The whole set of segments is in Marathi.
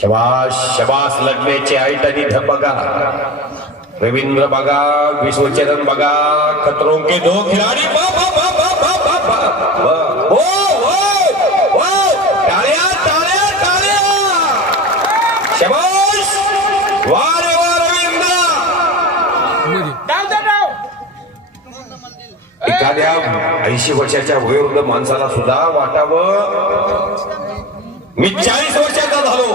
शबास शबास लग्नेचे आयटनी आणि बघा रवींद्र बघा विश्वचरण बघा खतरों के दो खिलाडी बा, बा, बा, बा, बा, बा, बा. एखाद्या ऐंशी वर्षाच्या वयोवृद्ध माणसाला सुद्धा वाटावं. मी चाळीस वर्षाचा झालो.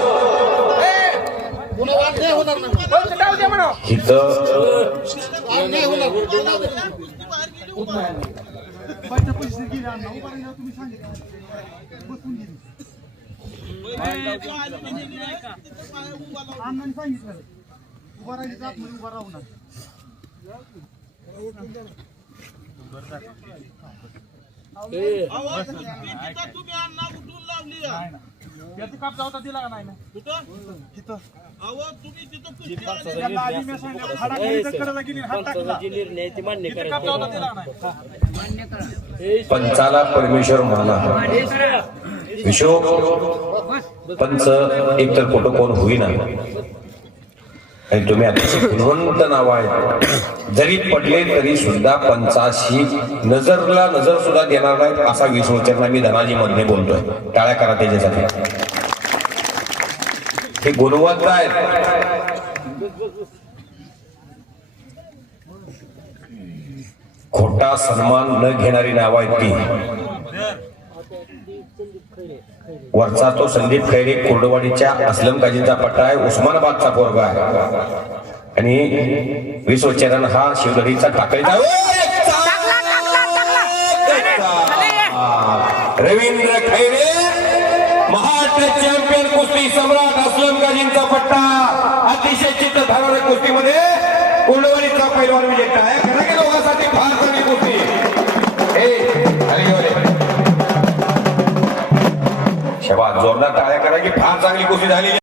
सांगितलं उभा राहिली जात म्हणजे उभा राहू त्याची काप दिला का नाही ना तिथं त्याला आधी मी सांगितलं, गेली, हात टाकला. मान्य काप दिला का नाही पंचाला परमेश्वर माना विशोक पंच एकतर कुठं कोण होईना आणि तुम्ही अतिशय गुणवंत नाव आहेत जरी पडले तरी सुद्धा पंचाशी नजरला नजर सुद्धा देणार नाही असा विश्वचरणा मी धनाजी मध्ये बोलतोय टाळ्या करा त्याच्यासाठी. हे गुणवंत आहेत. खोटा सन्मान न घेणारी नाव आहेत ती. वरचा तो संदीप खैरे कुर्डवाडीच्या असलम काजींचा पट्टा आहे उस्मानाबादचा पोरगा आहे. आणि विश्वचरण हा शिवदरीचा टाकळीचा! रवींद्र खैरे महाराष्ट्र चॅम्पियन कुस्ती सम्राट असलम काजींचा पट्टा अतिशय चित्त धारणाऱ्या कुस्तीमध्ये कुर्डवाडीचा पैलवान विजेता आहे. जोरदार टाळ्या करा की फार चांगली कोशिश झाली